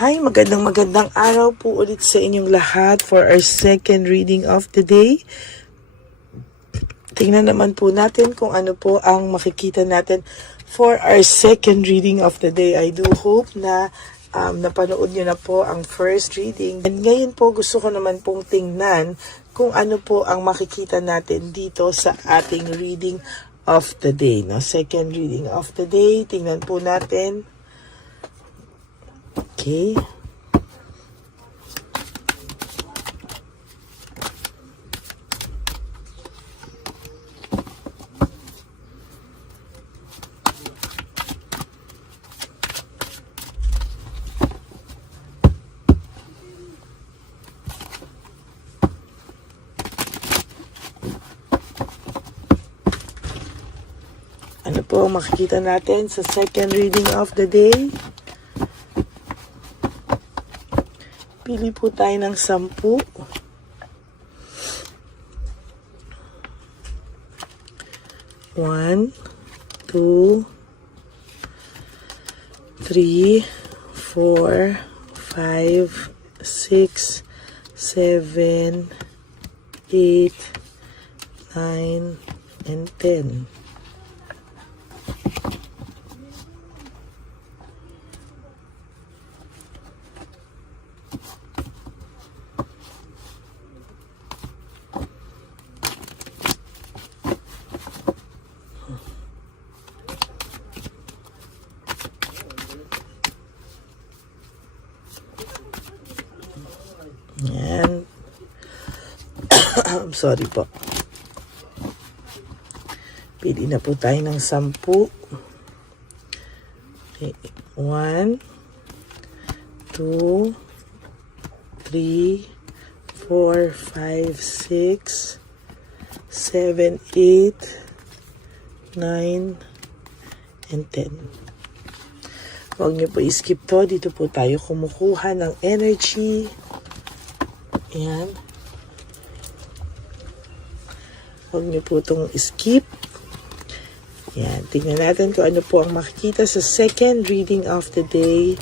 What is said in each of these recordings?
Hi, magandang araw po ulit sa inyong lahat for our second reading of the day. Tingnan naman po natin kung ano po ang makikita natin for our second reading of the day. I do hope na napanood nyo na po ang first reading. And ngayon po gusto ko naman pong tingnan kung ano po ang makikita natin dito sa ating reading of the day. No? Second reading of the day, tingnan po natin. Okay. Ano po ang makikita natin sa second reading of the day? Pili po tayo ng 10. 1, 2, 3, 4, 5, 6, 7, 8, 9, and 10. Yan. I'm sorry po. Pili na po tayo ng 10. Okay. 1, 2, 3, 4, 5, 6, 7, 8, 9, and 10. Huwag niyo po i-skip to. Dito po tayo kumukuha ng energy. Ayan. Huwag niyo po itong skip. Ayan. Tingnan natin kung ano po ang makikita sa second reading of the day.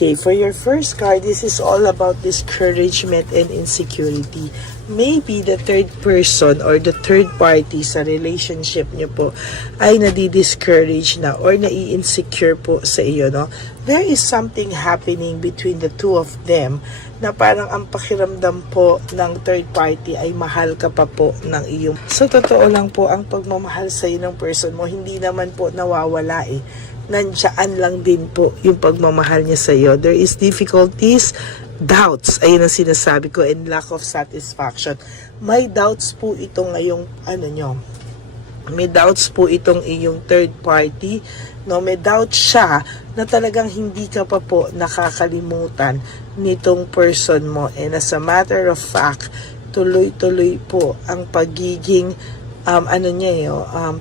Okay, for your first card, this is all about discouragement and insecurity. Maybe the third person or the third party sa relationship niyo po ay nadi-discourage na or nai-insecure po sa iyo, no? There is something happening between the two of them na parang ang pakiramdam po ng third party ay mahal ka pa po ng iyong. So, totoo lang po, ang pagmamahal sa iyo ng person mo, hindi naman po nawawala eh. Nandiyan lang din po yung pagmamahal niya sa iyo. There is difficulties, doubts, ayun ang sinasabi ko, and lack of satisfaction. May doubts po ito ngayong may doubts po itong iyong third party, no? May doubt siya na talagang hindi ka pa po nakakalimutan nitong person mo, and as a matter of fact, tuloy-tuloy po ang pagiging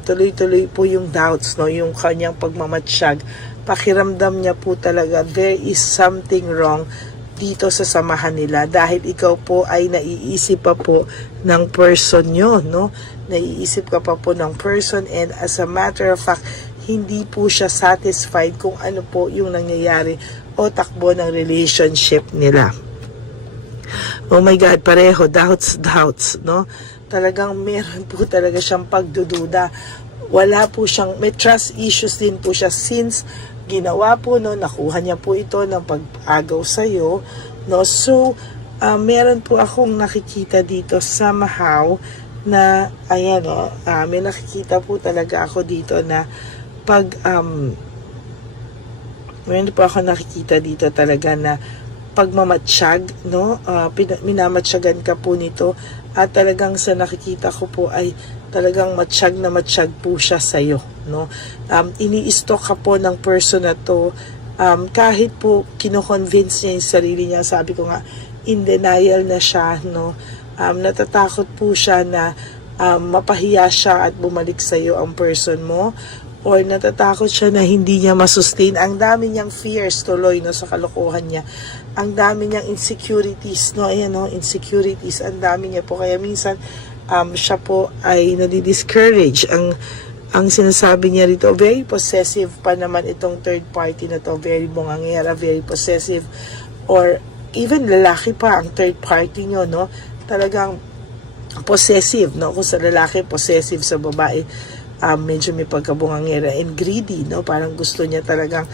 tuloy-tuloy po yung doubts, no, yung kanyang pagmamatsyag. Pakiramdam niya po talaga there is something wrong dito sa samahan nila dahil ikaw po ay naiisip pa po ng person nyo, no? Naiisip ka pa po ng person, and as a matter of fact, hindi po siya satisfied kung ano po yung nangyayari o takbo ng relationship nila. Oh my God, pareho, doubts, no? Talagang meron po talaga siyang pagdududa. Wala po siyang, may trust issues din po siya since ginawa po, no, nakuha niya po ito ng pag-agaw sa'yo, no? So, meron po akong nakikita dito somehow na, ayan, no, may nakikita po talaga ako dito na meron po ako nakikita dito talaga na pagmamatsyag, no? Minamatsyagan ka po nito at talagang sa nakikita ko po ay talagang matsyag na matsyag po siya sa'yo, no? Ini-stalk ka po ng person na to, kahit po kino-convince niya yung sarili niya, sabi ko nga, in denial na siya, no? Natatakot po siya na mapahiya siya at bumalik sa'yo ang person mo, or natatakot siya na hindi niya masustain. Ang dami niyang fears tuloy, no, sa kalokohan niya. Ang dami niyang insecurities, no, ayan, no, insecurities, ang dami niya po. Kaya minsan, siya po ay nadi-discourage. Ang sinasabi niya rito, very possessive pa naman itong third party na to, very bungangera, very possessive, or even lalaki pa ang third party nyo, no? Talagang possessive, no? Kung sa lalaki, possessive, sa babae, medyo may pagkabungangera and greedy, no? Parang gusto niya talagang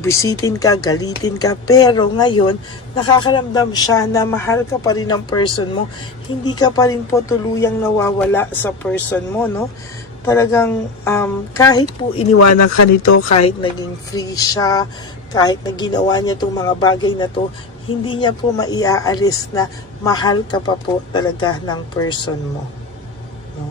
bisitin ka, galitin ka, pero ngayon, nakakaramdam siya na mahal ka pa rin ng person mo, hindi ka pa rin po tuluyang nawawala sa person mo, no? Talagang kahit po iniwanan ka nito, kahit naging free siya, kahit na ginawa niya itong mga bagay na to, hindi niya po maiaalis na mahal ka pa po talaga ng person mo. No?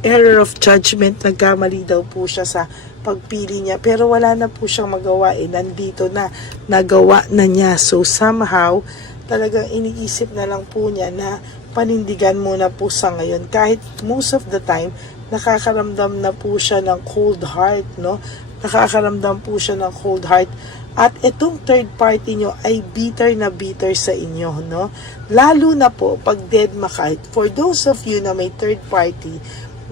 Error of judgment, nagkamali daw po siya sa pagpili niya, pero wala na po siyang magawa, nandito na, nagawa na niya. So somehow, talagang iniisip na lang po niya na panindigan muna po sa ngayon. Kahit most of the time, nakakaramdam na po siya ng cold heart, no? Nakakaramdam po siya ng cold heart. At itong third party nyo ay bitter na bitter sa inyo, no? Lalo na po pag dead makait. For those of you na may third party,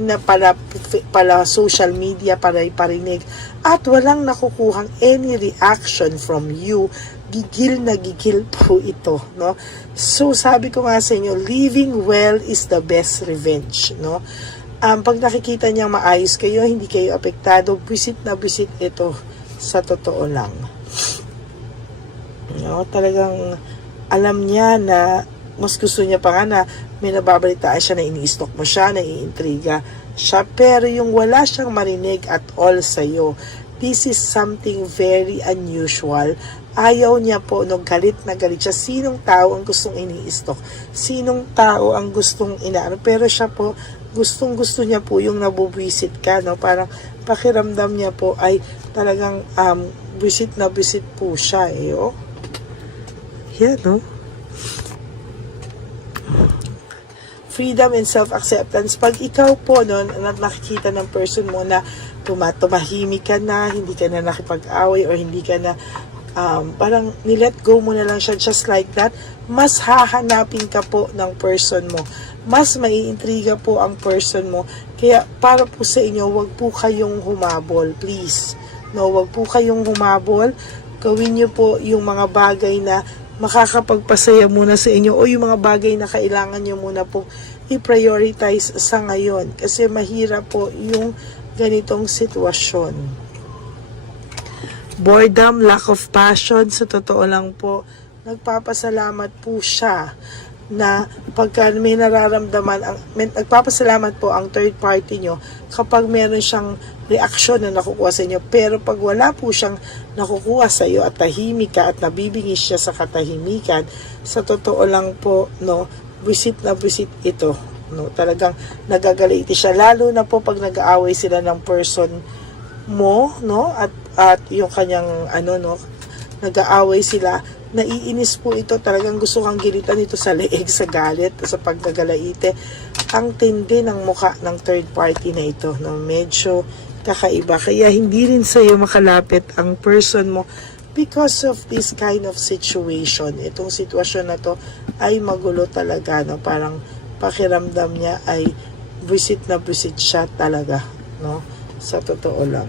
na pala social media, para iparinig, at walang nakukuhang any reaction from you, gigil na gigil po ito, no? So sabi ko nga sa inyo, living well is the best revenge, no? Pag nakikita niyang maayos kayo, hindi kayo apektado, visit na visit ito, sa totoo lang, no? Talagang alam niya na mas gusto niya pa nga na may nababalitaan siya na ini-stalk mo siya, na iintriga siya, pero yung wala siyang marinig at all sa'yo, this is something very unusual. Ayaw niya po, no, galit na galit siya. Sinong tao ang gustong ini-stalk? Sinong tao ang gustong inaano? Pero siya po, gustong-gusto niya po yung nabubwisit ka, no? Parang pakiramdam niya po ay talagang visit na visit po siya, oh. Yan, no? Freedom and self-acceptance. Pag ikaw po, no, nakikita ng person mo na tumahimik ka na, hindi ka na nakipag-away, or hindi ka na parang nilet go mo na lang siya just like that, mas hahanapin ka po ng person mo, mas maiintriga po ang person mo. Kaya para po sa inyo, wag po kayong humabol, please, no, wag po kayong humabol. Gawin niyo po yung mga bagay na makakapagpasaya muna sa inyo, o yung mga bagay na kailangan niyo muna po i-prioritize sa ngayon, kasi mahirap po yung ganitong sitwasyon. Boredom, lack of passion, sa totoo lang po, nagpapasalamat po siya na pagka may nararamdaman, nagpapasalamat po ang third party nyo kapag meron siyang reaksyon na nakukuha sa inyo. Pero pag wala po siyang nakukuha sa iyo at tahimik ka at nabibingis siya sa katahimikan, sa totoo lang po, no, visit na visit ito, no, talagang nagagaliti siya, lalo na po pag nag-aaway sila ng person mo, no, at yung kanyang no, nag-aaway sila, naiinis po ito, talagang gusto kang gilitan ito sa leeg, sa galit, sa pagkagalaite. Ang tindi ng muka ng third party na ito, no, medyo kakaiba, kaya hindi rin sa'yo makalapit ang person mo because of this kind of situation. Itong sitwasyon na to ay magulo talaga, no, parang pakiramdam niya ay visit na visit siya talaga, no, sa totoo lang.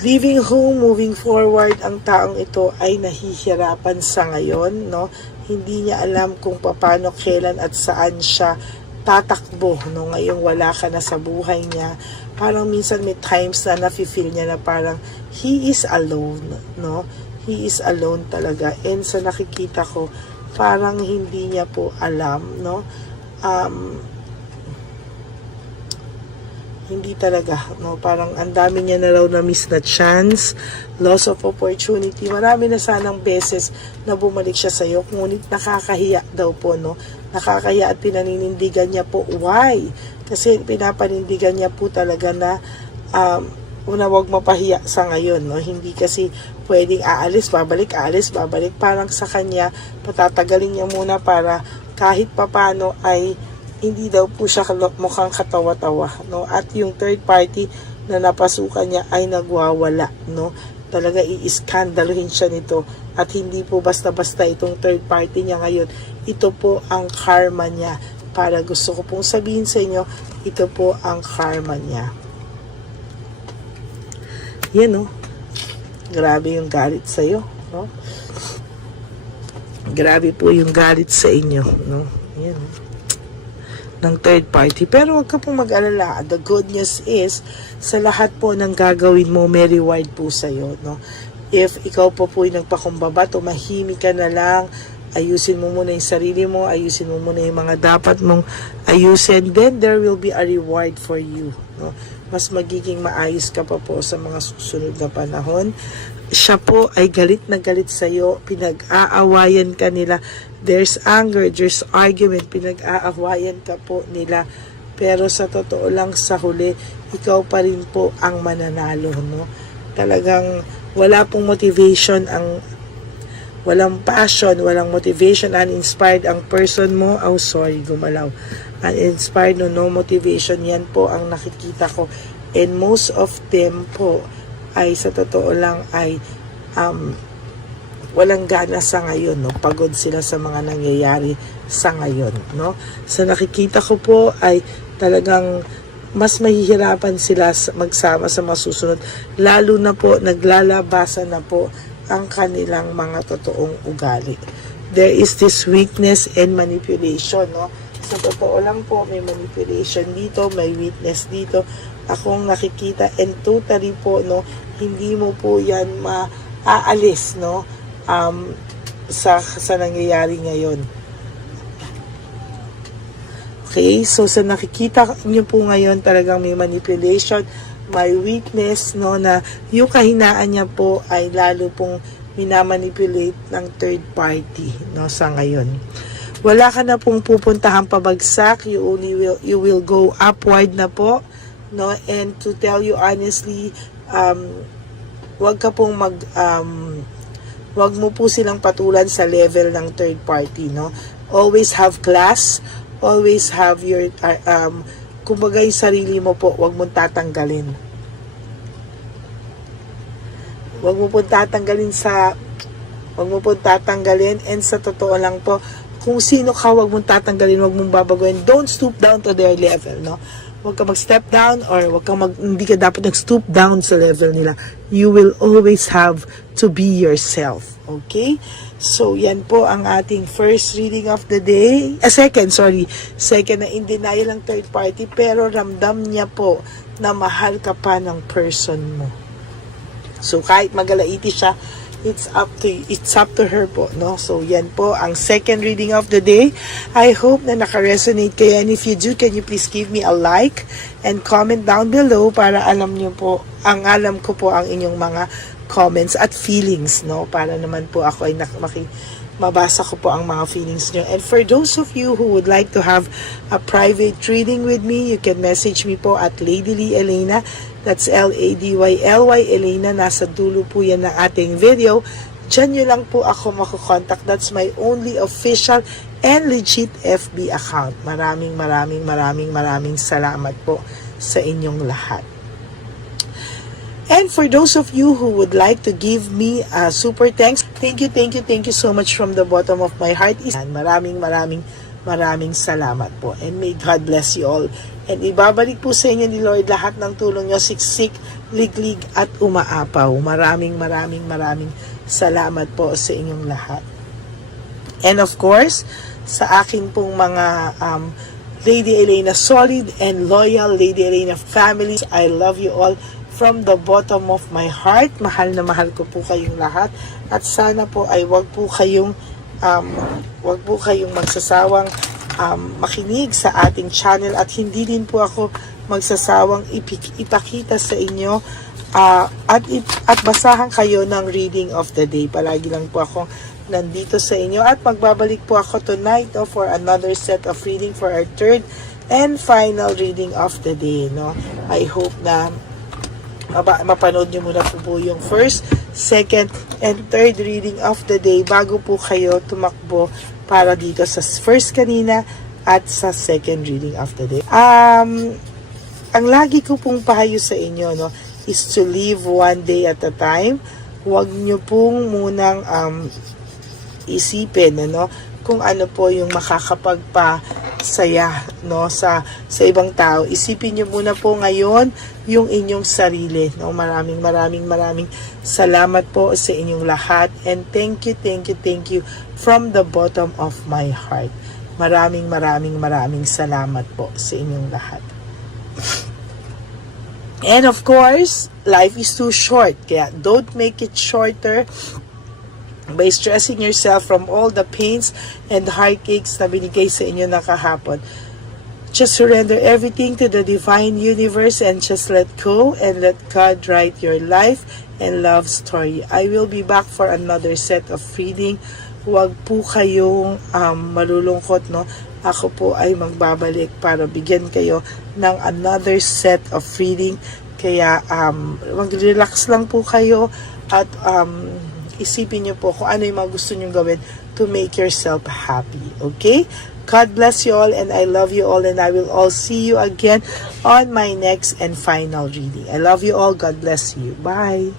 Leaving home, moving forward, ang taong ito ay nahihirapan sa ngayon, no? Hindi niya alam kung paano, kailan at saan siya tatakbo, no? Ngayong wala ka na sa buhay niya. Parang minsan may times na nafe-feel niya na parang he is alone, no? He is alone talaga. And sa nakikita ko, parang hindi niya po alam, no? Hindi talaga, no? Parang ang dami niya na raw na miss na chance, loss of opportunity. Marami na sanang beses na bumalik siya sa iyo, ngunit nakakahiya daw po, no? Nakakahiya at pinaninindigan niya po. Why? Kasi pinapanindigan niya po talaga na una, wag mapahiya sa ngayon, no? Hindi kasi pwedeng aalis, babalik. Parang sa kanya, patatagalin niya muna para kahit papano ay hindi daw po siya mukhang katawa-tawa, no? At yung third party na napasukan niya ay nagwawala, no? talaga i-skandalohin siya nito at hindi po basta-basta itong third party niya ngayon. Ito po ang karma niya. Para gusto ko pong sabihin sa inyo, ito po ang karma niya. Yan, no? Grabe yung galit sa'yo, no? Grabe po yung galit sa inyo, no? Yan, no? Ng third party. Pero huwag ka pong mag-alala. The good news is, sa lahat po ng gagawin mo, may reward po sa'yo, no? If ikaw po yung nagpakumbaba, tumahimik ka na lang, ayusin mo muna yung sarili mo, ayusin mo muna yung mga dapat mong ayusin, then there will be a reward for you, no? Mas magiging maayos ka pa po sa mga susunod na panahon. Siya po ay galit na galit sa'yo, pinag-aawayan ka nila, there's anger, there's argument, pinag-aawayan ka po nila, pero sa totoo lang sa huli, ikaw pa rin po ang mananalo, no? Talagang wala pong motivation, walang passion, walang motivation, uninspired ang person mo. Oh, sorry, gumalaw. Uninspired, no motivation, yan po ang nakikita ko. And most of them po ay sa totoo lang ay walang gana sa ngayon, no? Pagod sila sa mga nangyayari sa ngayon, no? Sa nakikita ko po ay talagang mas mahihirapan sila magsama sa masusunod, lalo na po naglalabasan na po ang kanilang mga totoong ugali. There is this weakness and manipulation, no? Sa totoo lang po, may manipulation dito, may weakness dito, akong nakikita, and totally po, no, hindi mo po yan maaalis, no, sa nangyayari ngayon. Okay, so sa nakikita niyo po ngayon, talagang may manipulation, may weakness, no, na yung kahinaan niya po ay lalo pong minamanipulate ng third party, no, sa ngayon. Wala ka na pong pupuntahang pabagsak, you will go upward na po, no, and to tell you honestly, wag mo po silang patulan sa level ng third party, no. Always have class, always have your kumbaga yung sarili mo po, wag mong tatanggalin. Wag mo pong tatanggalin, and sa totoo lang po, kung sino ka, wag mong tatanggalin, wag mong babaguhin. Don't stoop down to their level, no? Wag ka mag-step down, or hindi ka dapat nag-stoop down sa level nila. You will always have to be yourself, okay? So, yan po ang ating first reading of the day. Second na in denial ng third party, pero ramdam niya po na mahal ka pa ng person mo. So, kahit magalaiti siya, it's up to her po, no? So, yan po ang second reading of the day. I hope na naka-resonate kayo, and if you do, can you please give me a like and comment down below para alam ko po ang inyong mga comments at feelings, no? Para naman po ako ay mabasa ko po ang mga feelings nyo. And for those of you who would like to have a private reading with me, you can message me po at Lady Lee Elena. That's LADYLY Elena. Nasa dulo po yan ng ating video. Diyan nyo lang po ako makukontak. That's my only official and legit FB account. Maraming salamat po sa inyong lahat. And for those of you who would like to give me a super thanks, thank you so much from the bottom of my heart. Maraming salamat po. And may God bless you all. And ibabalik po sa inyo ni Lord lahat ng tulong nyo, siksik, liglig, at umaapaw. Maraming salamat po sa inyong lahat. And of course, sa aking pong mga Lady Elena solid and loyal Lady Elena families, I love you all from the bottom of my heart. Mahal na mahal ko po kayong lahat. At sana po ay wag po kayong magsasawang makinig sa ating channel, at hindi din po ako magsasawang ipakita sa inyo at basahan kayo ng reading of the day. Palagi lang po ako nandito sa inyo, at magbabalik po ako tonight for another set of reading for our third and final reading of the day, no? I hope na mapanood nyo muna po yung first, second, and third reading of the day bago po kayo tumakbo para dito sa first kanina at sa second reading of the day. Ang lagi ko pong pahayo sa inyo, no, is to live one day at a time. huwag nyo pong munang isipin kung ano po yung makakapagpasaya sa ibang tao. Isipin niyo muna po ngayon yung inyong sarili. Maraming salamat po sa inyong lahat, and thank you from the bottom of my heart. Maraming salamat po sa inyong lahat. And of course, life is too short, kaya don't make it shorter by stressing yourself from all the pains and heartaches na binigay sa inyo na kahapon. Just surrender everything to the divine universe and just let go and let God write your life and love story. I will be back for another set of reading. Huwag po kayong malulungkot, Ako po ay magbabalik para bigyan kayo ng another set of reading. Kaya mag-relax lang po kayo at isipin niyo po kung ano yung mga gusto niyo gawin to make yourself happy. Okay? God bless you all, and I love you all, and I will all see you again on my next and final reading. I love you all. God bless you. Bye.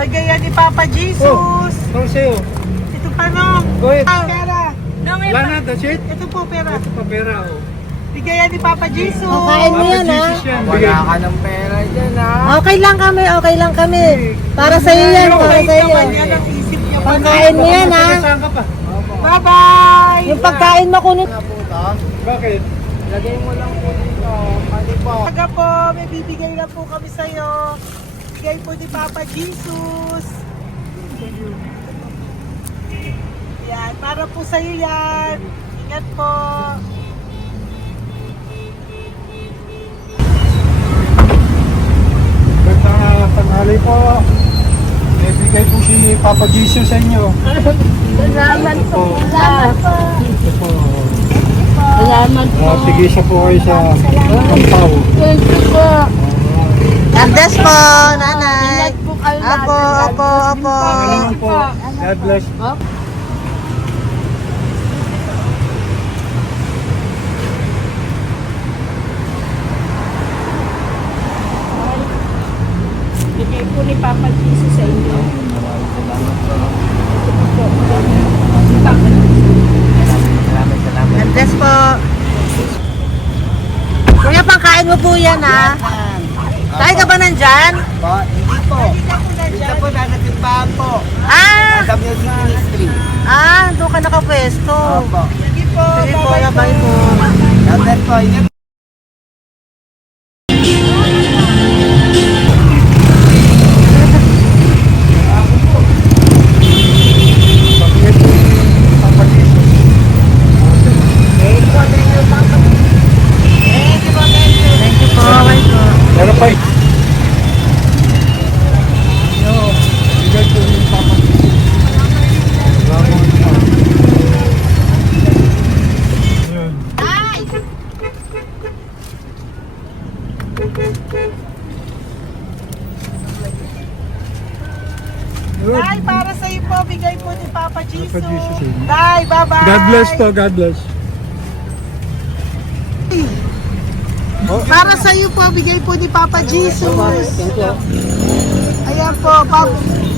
Bigay ni Papa Jesus. How sa'yo? Ito pa no. Go ahead. Pera. Wala na, that's it? Ito po pera. Ito pa pera, oh. Bigay ni Papa Jesus. Kain mo yan, ha? Jesus yan. Wala ka ng pera dyan, ha? Okay lang kami. Para sa iyo yan, para sa iyo. Yan ang isip niyo. Pagkain mo yan, ha? Saan ka pa? Bye-bye. Yung pagkain mo kunot. Bakit? Lagay mo lang po dito. Mali po. Taga po, may bibigay lang po kami sa'yo. Bigay po ni Papa Jesus. Yan, para po sa'yo yan. Ingat po. Ganda nga Bali po, ibigay po si Papa Jesus sa inyo. Salamat po. Salamat po. Ito po. Salamat po. Tigisa po kayo sa Pampaw. Thank you po. God bless po, nanay. Ingat po kayo lahat. Apo, apo, apo. Panginoon po. God bless. Bigay po ni Papa Jesus sa inyo. God bless po. Kuya, pangkain mo po yan, ha? Tayo ka ba nandyan? Po, hindi po. Dito po, nanatimbahan po. Ah! Sa Music Ministry. Doon ka nakapwesto. Opo. Sige po, bye po. God bless po. Ingat Papa Jesus. Thank you po, bye po. Meron pa Yo, bigay po ni Papa Jesus. Salamat po. Yun. Yun. Tay, para sa iyo po, bigay po ni Papa Jesus. Papa Jesus, amen. Tay, bye-bye. God bless po, God bless. Para sa iyo po, bigay po ni Papa Jesus. Ayan po,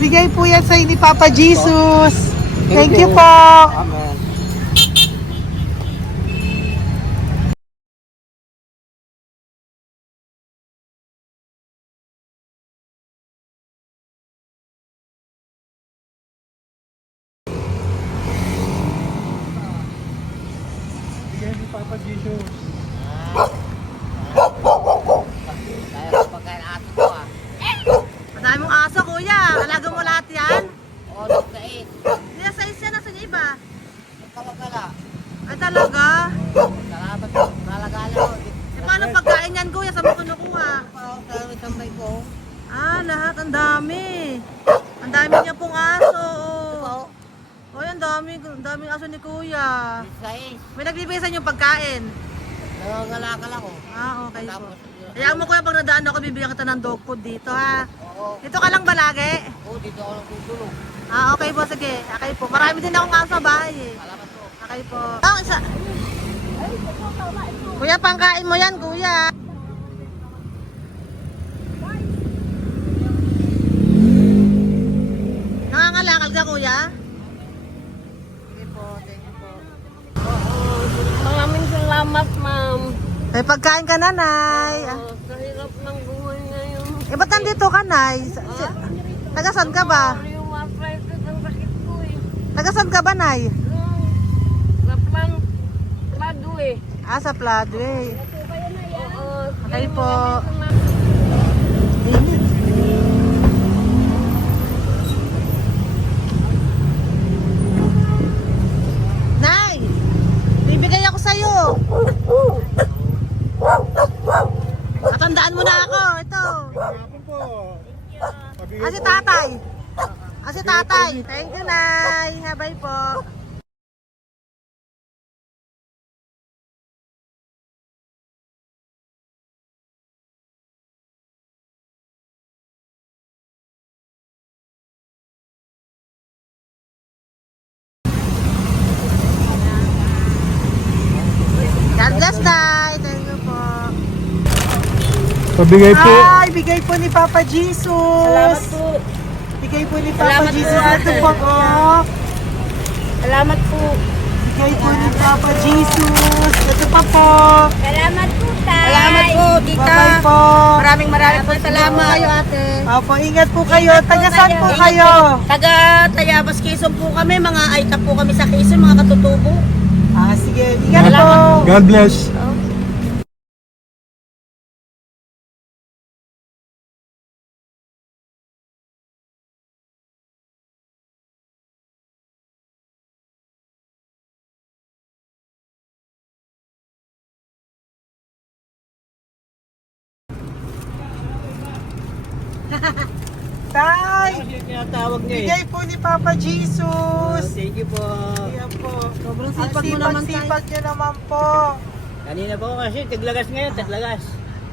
bigay po yan sa ni Papa Jesus. Thank you po. Amen. Bigay ni Papa Jesus. Madami mong aso, kuya. Alaga mo lahat yan. O, nagkait. Hindi, sa isa na sa iba. Kalagala. Ay, talaga? Salamat po. Kalagala ko. Paano pagkain yan, kuya? Saan mo kinukuha? Sa tambay ko. Lahat. Ang dami. Ang dami niya pong aso. Oy, ang daming aso ni kuya. Sais. May nagbibigay sa inyo pagkain. Nangangalakal ako. Okay po. Tapos, Kaya mo kuya, pag nadaan ako, bibigyan kita ng dog food dito, ha? oo. Dito ka lang ba lagi? Dito ako lang tutulog. Okay po, sige. Okay po. Marami din akong aso sa bahay, eh. Salamat po. Okay po. Isa. Kuya, pangkain mo yan, kuya. Nangangalakal ka, kuya? Sige po, thank you po. Maraming salamat, ma'am. May pagkain ka, nanay. Sa hirap ng buhay ngayon. Ba't nandito ka, nay? Tagasan ka ba? Yung arthritis ang sakit ko eh. Tagasan ka ba, nay? Sa plado eh. Sa Pladway. Oo. Okay po. Nay! Bibigay ako sa'yo. Matandaan mo na ako. Ito. Ako po. Si tatay. Si tatay. Thank you, Nay. Habay po. God bless, Nay. Thank you po. Pabigay po. Bigay po ni Papa Jesus. Salamat po. Bigay po ni Papa Salamat Jesus. po, Ito ate. po po. Salamat po. Bigay po ni Papa Jesus. Ito pa po. Salamat po, tay. Salamat po, tita. Bye-bye po. Maraming po salamat. Kayo, ate. Opo, ingat po kayo. Tagasan po kayo. Taga Tayabas, Quezon po kami. Mga aita po kami sa Quezon, mga katutubo. Sige. Ingat po. God bless. Tay! Kasi tinatawag niya eh. Bigay po ni Papa Jesus. Thank you po. Ayan po. Sobrang Ang sipag mo naman, Tay. sipag nyo naman po. Kanina po kasi taglagas ngayon, taglagas.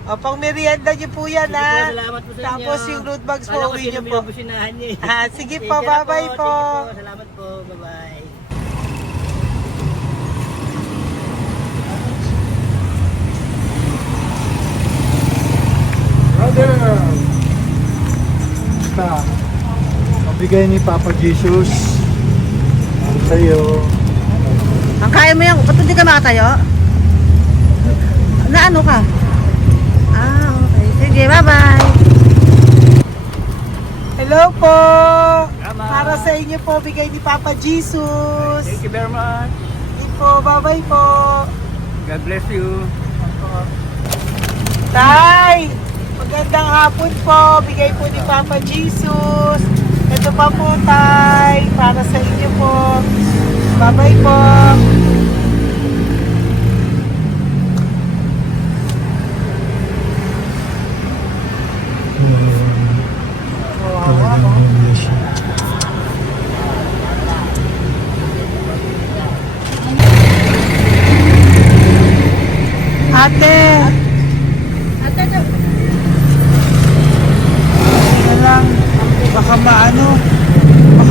O, pang merienda nyo po yan, Sige po, ha? salamat po sa inyo. Tapos yung road bags po, Kala ko uwi sino nyo mo po. yung businahan niya eh. Ah, sige po, Thank you na bye-bye po. Thank you po, salamat po, bye-bye. Brother! Basta, mabigay ni Papa Jesus ang sa'yo. Ang kaya mo yan, ba't hindi ka makatayo? Na ano ka? Ah, okay. Sige, bye-bye. Hello po. Tama. Para sa inyo po, bigay ni Papa Jesus. Thank you very much. Sige po, bye-bye po. God bless you. Tay! Magandang hapon po. Bigay po ni Papa Jesus. Ito pa po, Tay. Para sa inyo po. Bye-bye po. Kawawa, no? Ate! Ano lang, baka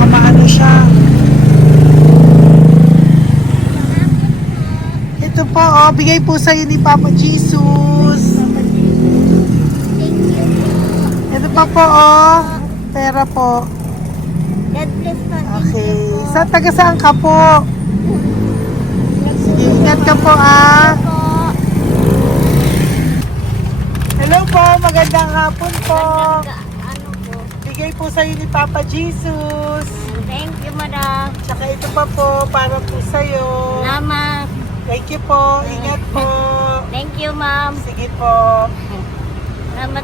maano siya. Ito po, oh, bigay po sa'yo ni Papa Jesus. Ito pa po, oh, pera po. God bless po. Okay, taga saan ka po? Sige, ingat ka po, ah. Hello po, magandang hapon po. Ano po? Bigay po sa'yo ni Papa Jesus. Thank you, madam. Tsaka ito pa po, para po sa'yo. Salamat. Thank you po, ingat po. Thank you, ma'am. Sige po.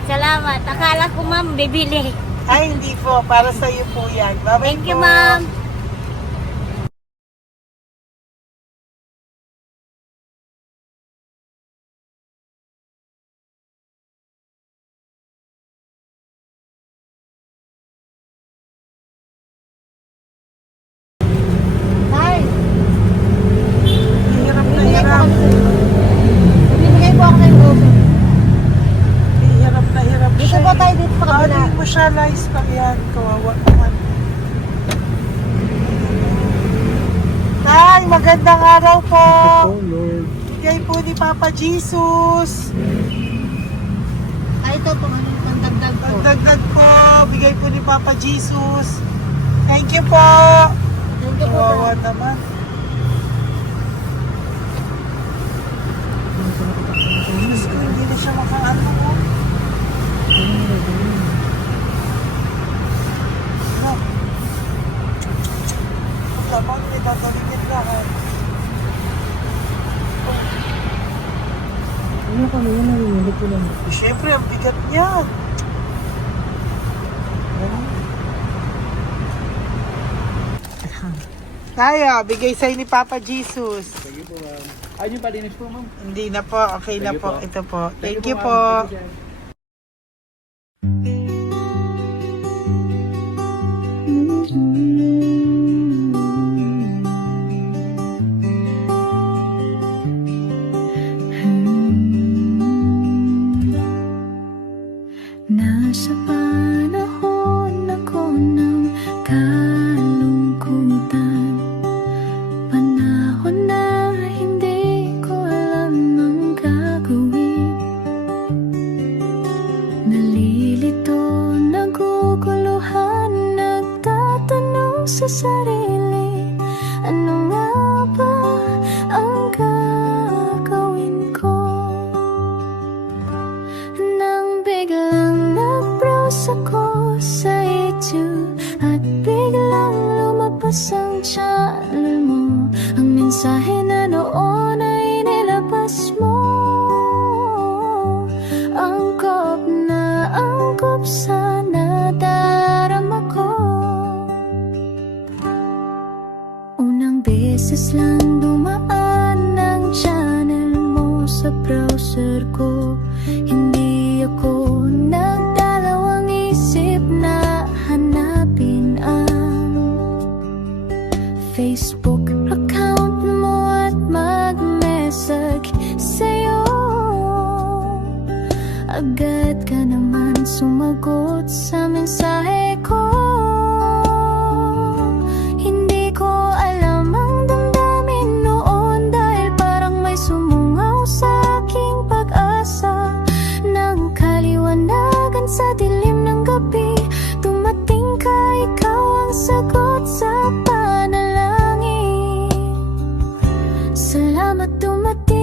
Salamat. Akala ko, ma'am, bibili. Ay, hindi po, para sa'yo po yan. Bye-bye Thank you, po. ma'am. Tay, Hirap na bibigay po hirap. kami sa'yo. Bibigay po ako ng goso. Hirap na hirap Dito siya. po tayo, dito sa kabila. Bakit mo siya lies pa yan? Kawawa naman. Tay, magandang araw po. Oh Lord. Bigay po ni Papa Jesus. Ay, ito po, ano, pantagdag po. Pagdagdag po, bigay po ni Papa Jesus. Thank you po. Thank you po, Kawawa Tay. naman. Diyos ko, hindi na siya makaano po. Ano? Wala mo, hindi tataligid lahat. Ano kami yan, narinig ko lang. Siyempre, ang bigat niyan. Kaya, bigay sa'yo ni Papa Jesus. Thank you po, ma'am. Ayun yung palinis po, ma'am. Hindi na po, okay na Thank you po. po. Ito po. Thank you ma'am. po. Thank you, sir. Nasa panahon ako ng kalungkutan, panahon na hindi ko alam ang gagawin. Nalilito, naguguluhan, nagtatanong sa sarili, ano nga ba ang gagawin ko? Nang biglang nag-browse ako sa YouTube at biglang lumabas ang channel mo, ang mensahe na noon ay nilabas mo. Angkop sa nadarama ko. Unang beses lang dumaan ang channel mo sa browser ko. Hindi ako nagdalawang isip na Facebook account mo at mag-message sa'yo. Agad ka naman sumagot sa mensahe ko. Hindi ko alam ang damdamin noon, dahil parang may sumungaw sa aking pag-asa. Nang kaliwanagan sa dilim ng gabi, dumating ka, ikaw ang sagot sa panalangin. Salamat dumating